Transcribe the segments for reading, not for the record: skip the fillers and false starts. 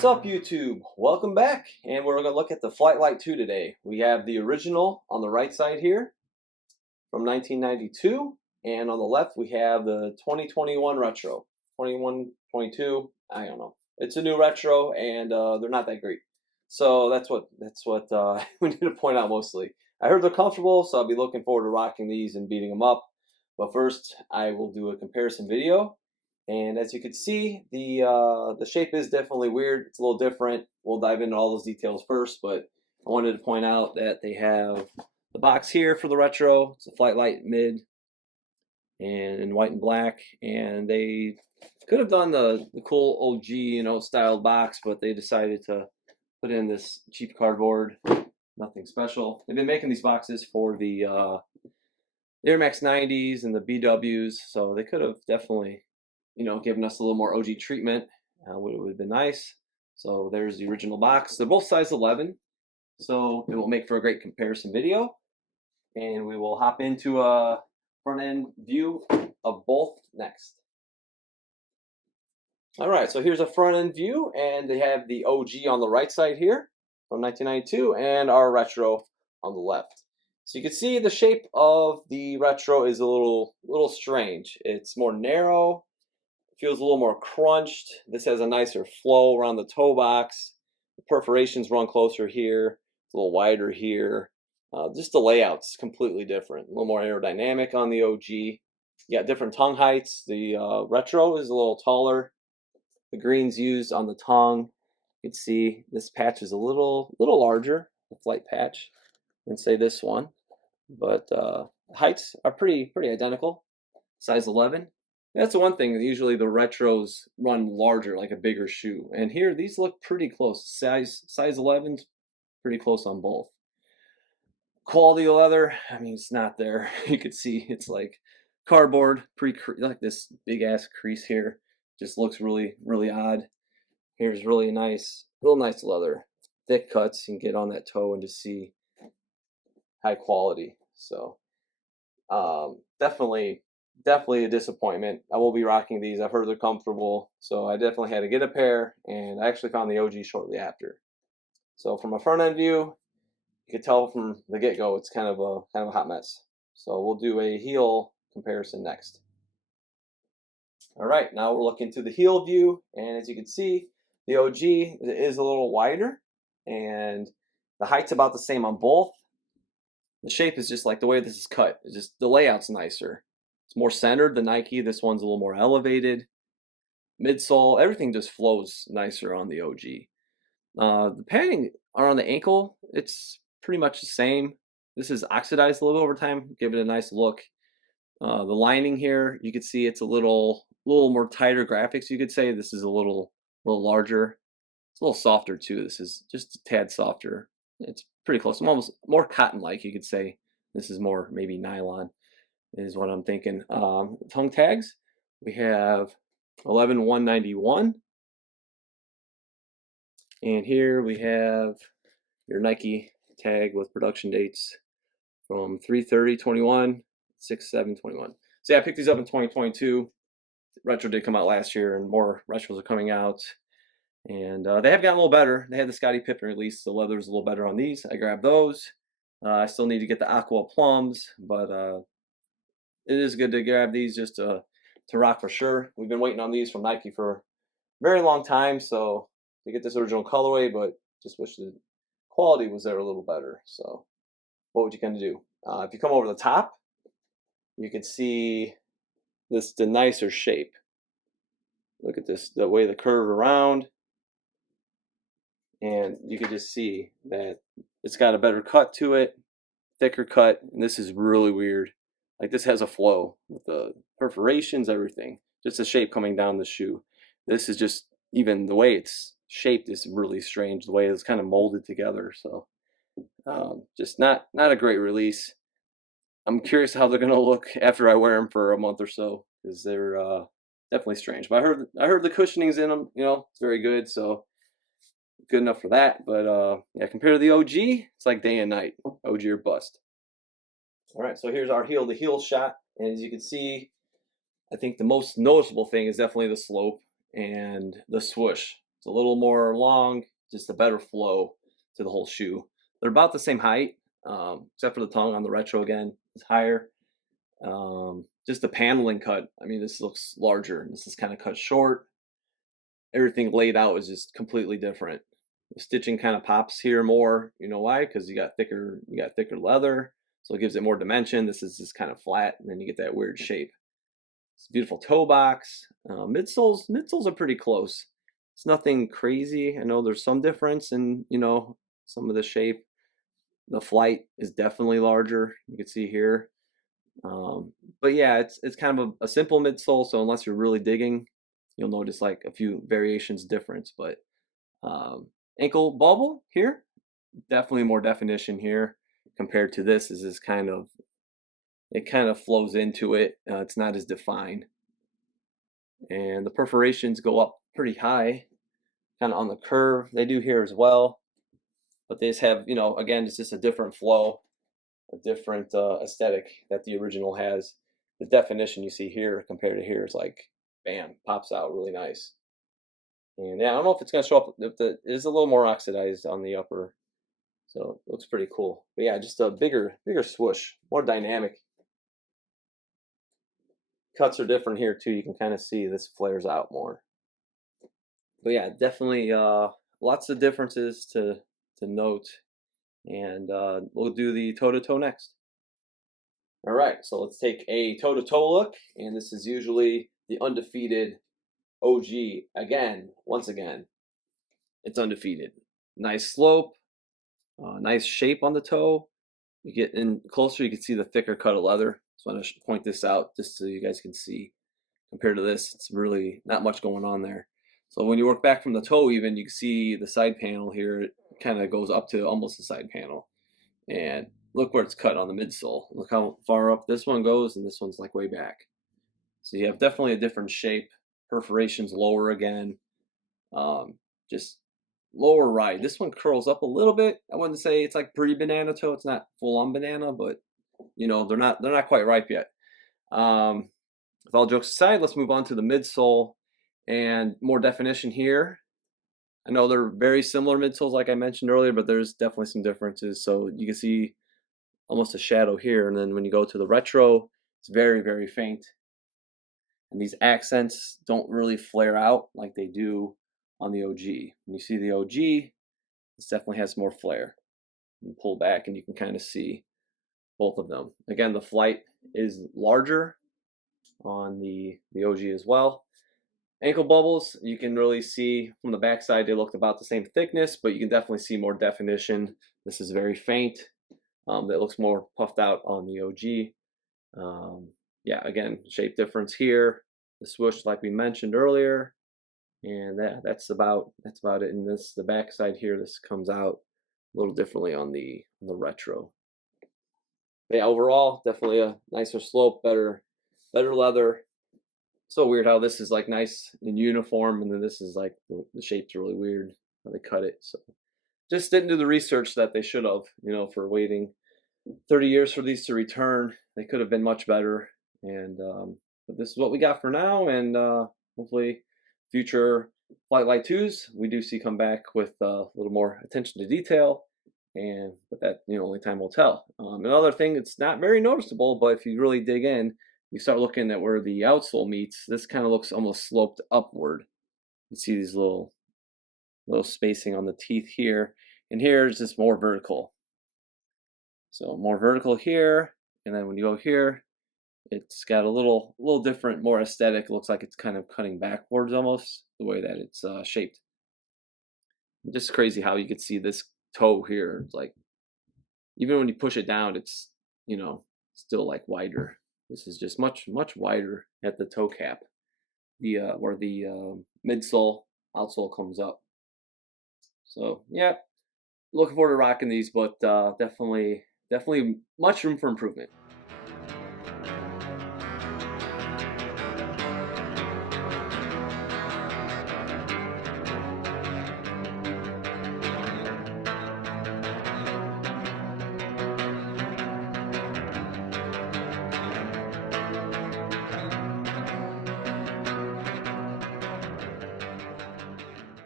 What's up, YouTube? Welcome back, and we're going to look at the Flight Lite 2 today. We have the original on the right side here from 1992, and on the left we have the 2021 retro. 21, 22, I don't know. It's a new retro, and they're not that great. So that's what we need to point out mostly. I heard they're comfortable, so I'll be looking forward to rocking these and beating them up. But first, I will do a comparison video. And as you can see, the shape is definitely weird. It's a little different. We'll dive into all those details first, but I wanted to point out that they have the box here for the retro. It's a Flight Lite mid and in white and black. And they could have done the cool OG, styled box, but they decided to put in this cheap cardboard. Nothing special. They've been making these boxes for the Air Max 90s and the BWs, so they could have definitely giving us a little more OG treatment would have been nice. So there's the original box. They're both size 11, so it will make for a great comparison video. And we will hop into a front end view of both next. All right, so here's a front end view, and they have the OG on the right side here from 1992 and our retro on the left. So you can see the shape of the retro is a little strange. It's more narrow. Feels a little more crunched. This has a nicer flow around the toe box. The perforations run closer here. It's a little wider here. Just the layout's completely different. A little more aerodynamic on the OG. You got different tongue heights. The retro is a little taller. The green's used on the tongue. You can see this patch is a little larger, the flight patch, than say this one. But the heights are pretty identical. Size 11. That's the one thing. Usually the retros run larger, like a bigger shoe. And here, these look pretty close. Size 11's pretty close on both. Quality of leather, I mean, it's not there. You could see it's like cardboard, like this big ass crease here. Just looks really odd. Here's really nice, real nice leather. Thick cuts, you can get on that toe and just see high quality. So definitely a disappointment. I will be rocking these. I've heard they're comfortable, so I definitely had to get a pair, and I actually found the OG shortly after. So from a front end view, you can tell from the get-go it's kind of a hot mess. So we'll do a heel comparison next. All right, now we're looking to the heel view, and as you can see, the OG is a little wider, and the height's about the same on both. The shape is just like the way this is cut. It's just the layout's nicer. It's more centered. The Nike, this one's a little more elevated. Midsole, everything just flows nicer on the OG. The padding around the ankle, it's pretty much the same. This is oxidized a little bit over time, give it a nice look. The lining here, you can see it's a little more tighter graphics. You could say this is a little larger. It's a little softer too. This is just a tad softer. It's pretty close. Almost more cotton-like, you could say. This is more maybe nylon. Is what I'm thinking. Tongue tags, we have 11-191, and here we have your Nike tag with production dates from 3/30/21, 6/7/21. So yeah, I picked these up in 2022. Retro did come out last year, and more retros are coming out, and they have gotten a little better. They had the Scottie Pippen release. The leather's a little better on these. I grabbed those. I still need to get the Aqua Plums, but it is good to grab these just to rock for sure. We've been waiting on these from Nike for a very long time, so to get this original colorway, but just wish the quality was there a little better. So what would you kind of do? If you come over the top, you can see the nicer shape. Look at this, the way the curve around, and you can just see that it's got a better cut to it, thicker cut, and this is really weird. Like this has a flow with the perforations, everything. Just the shape coming down the shoe. This is just, even the way it's shaped is really strange. The way it's kind of molded together. So just not a great release. I'm curious how they're gonna look after I wear them for a month or so, because they're definitely strange. But I heard the cushioning's in them. It's very good. So good enough for that. But yeah, compared to the OG, it's like day and night. OG or bust. All right, so here's our heel-to-heel shot, and as you can see, I think the most noticeable thing is definitely the slope and the swoosh. It's a little more long, just a better flow to the whole shoe. They're about the same height, except for the tongue on the retro again is higher. Just the paneling cut. I mean, this looks larger. This is kind of cut short. Everything laid out is just completely different. The stitching kind of pops here more. You know why? Because you got thicker leather, so it gives it more dimension. This is just kind of flat, and then you get that weird shape. It's a beautiful toe box. Midsoles are pretty close. It's nothing crazy. I know there's some difference in, you know, some of the shape. The Flight is definitely larger. You can see here. But yeah, it's kind of a simple midsole. So unless you're really digging, you'll notice like a few variations difference. But ankle bubble here, definitely more definition here compared to this. Is kind of, it kind of flows into it. It's not as defined, and the perforations go up pretty high, kind of on the curve. They do here as well, but they just have, you know, again, it's just a different flow, a different aesthetic that the original has. The definition you see here compared to here is like, bam, pops out really nice. And yeah, I don't know if it's going to show up. It is a little more oxidized on the upper, so it looks pretty cool. But yeah, just a bigger swoosh, more dynamic. Cuts are different here too. You can kind of see this flares out more. But yeah, definitely lots of differences to note. And we'll do the toe-to-toe next. All right, so let's take a toe-to-toe look. And this is usually the undefeated OG. Once again, it's undefeated. Nice slope, nice shape on the toe. You get in closer, you can see the thicker cut of leather. So I want to point this out just so you guys can see. Compared to this, it's really not much going on there. So when you work back from the toe even, you can see the side panel here, it kind of goes up to almost the side panel. And look where it's cut on the midsole. Look how far up this one goes, and this one's like way back. So you have definitely a different shape. Perforations lower again. Just lower ride. This one curls up a little bit. I wouldn't say it's like pre-banana toe. It's not full on banana, but you know, they're not quite ripe yet. With all jokes aside, let's move on to the midsole and more definition here. I know they're very similar midsoles like I mentioned earlier, but there's definitely some differences. So you can see almost a shadow here, and then when you go to the retro, it's very, very faint. And these accents don't really flare out like they do on the OG. When you see the OG, this definitely has more flare. You pull back and you can kind of see both of them. Again, the Flight is larger on the OG as well. Ankle bubbles, you can really see from the backside, they look about the same thickness, but you can definitely see more definition. This is very faint. That looks more puffed out on the OG. Yeah, again, shape difference here. The swoosh, like we mentioned earlier, and that's about it. And this, the backside here, this comes out a little differently on the retro. But yeah, overall, definitely a nicer slope, better leather. So weird how this is like nice and uniform, and then this is like the shape's really weird how they cut it. So just didn't do the research that they should have, you know, for waiting 30 years for these to return. They could have been much better. And but this is what we got for now, and hopefully future Flight Lite 2s we do see come back with a little more attention to detail. And but that, you know, only time will tell. Another thing that's not very noticeable, but if you really dig in, you start looking at where the outsole meets. This kind of looks almost sloped upward. You see these little spacing on the teeth here, and here is just more vertical. So more vertical here, and then when you go here, it's got a little different, more aesthetic. It looks like it's kind of cutting backwards almost, the way that it's shaped. Just crazy how you could see this toe here. It's like, even when you push it down, it's, you know, still like wider. This is just much wider at the toe cap, where the midsole, outsole comes up. So yeah, looking forward to rocking these, but definitely much room for improvement.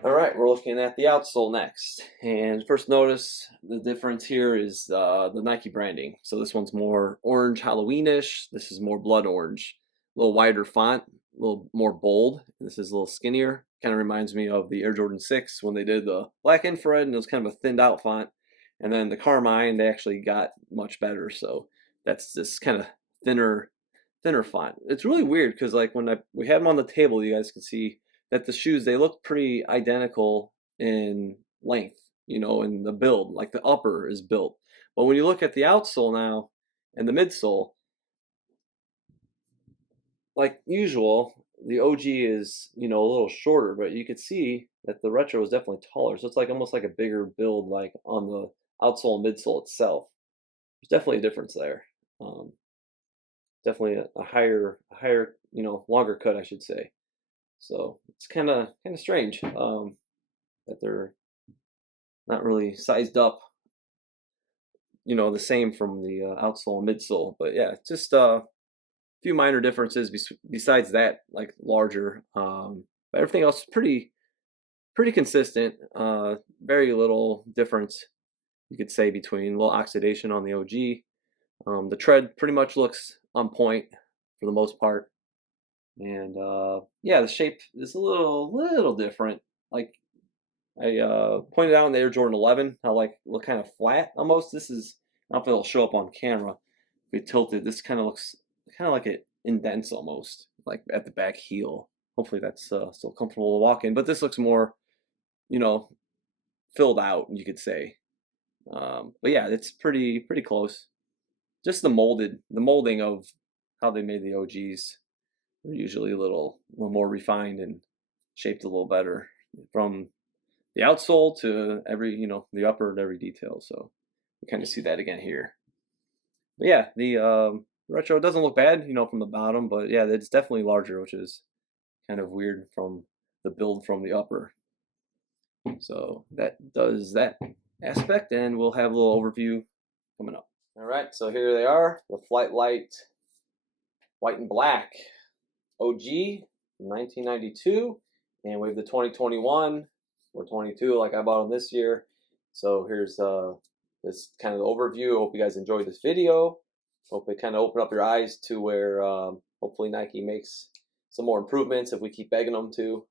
All right, we're looking at the outsole next. And first notice the difference here is the Nike branding. So this one's more orange Halloweenish. This is more blood orange. A little wider font, a little more bold. This is a little skinnier. Kind of reminds me of the Air Jordan 6 when they did the black infrared and it was kind of a thinned out font. And then the Carmine, they actually got much better. So that's this kind of thinner font. It's really weird because like when we had them on the table, you guys can see that the shoes, they look pretty identical in length, you know, in the build, like the upper is built. But when you look at the outsole now and the midsole, like usual, the OG is, you know, a little shorter, but you could see that the retro is definitely taller. So it's like almost like a bigger build, like on the outsole and midsole itself. There's definitely a difference there. Definitely a higher, you know, longer cut, I should say. So it's kind of strange that they're not really sized up, you know, the same from the outsole and midsole. But yeah, just a few minor differences besides that, like larger. But everything else is pretty consistent. Very little difference, you could say, between a little oxidation on the OG. The tread pretty much looks on point for the most part. And yeah, the shape is a little different. Like I pointed out in the Air Jordan 11, how like look kind of flat almost. This is, I don't know if it'll show up on camera. If we tilt it, this kind of looks kind of like it indents almost, like at the back heel. Hopefully that's still comfortable to walk in. But this looks more, you know, filled out, you could say. But yeah, it's pretty close. Just the molding of how they made the OGs. They're usually a little more refined and shaped a little better from the outsole to every, you know, the upper and every detail. So we kind of see that again here. But yeah, the retro doesn't look bad, you know, from the bottom, but yeah, it's definitely larger, which is kind of weird from the build from the upper. So that does that aspect, and we'll have a little overview coming up. All right, so here they are, the Flight Lite white and black OG from 1992, and we have the 2021 or 22, like I bought them this year. So here's this kind of overview. I hope you guys enjoyed this video. Hope it kind of opened up your eyes to where hopefully Nike makes some more improvements if we keep begging them to.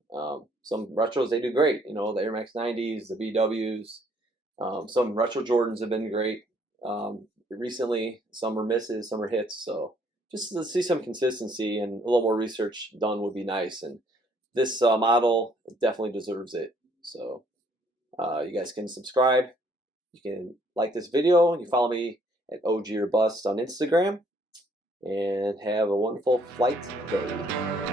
Some retros, they do great. You know, the Air Max 90s, the BWs. Some retro Jordans have been great. Recently, some are misses, some are hits. So just to see some consistency and a little more research done would be nice. And this model definitely deserves it. So you guys can subscribe. You can like this video. You follow me at OG or Bust on Instagram. And have a wonderful flight day.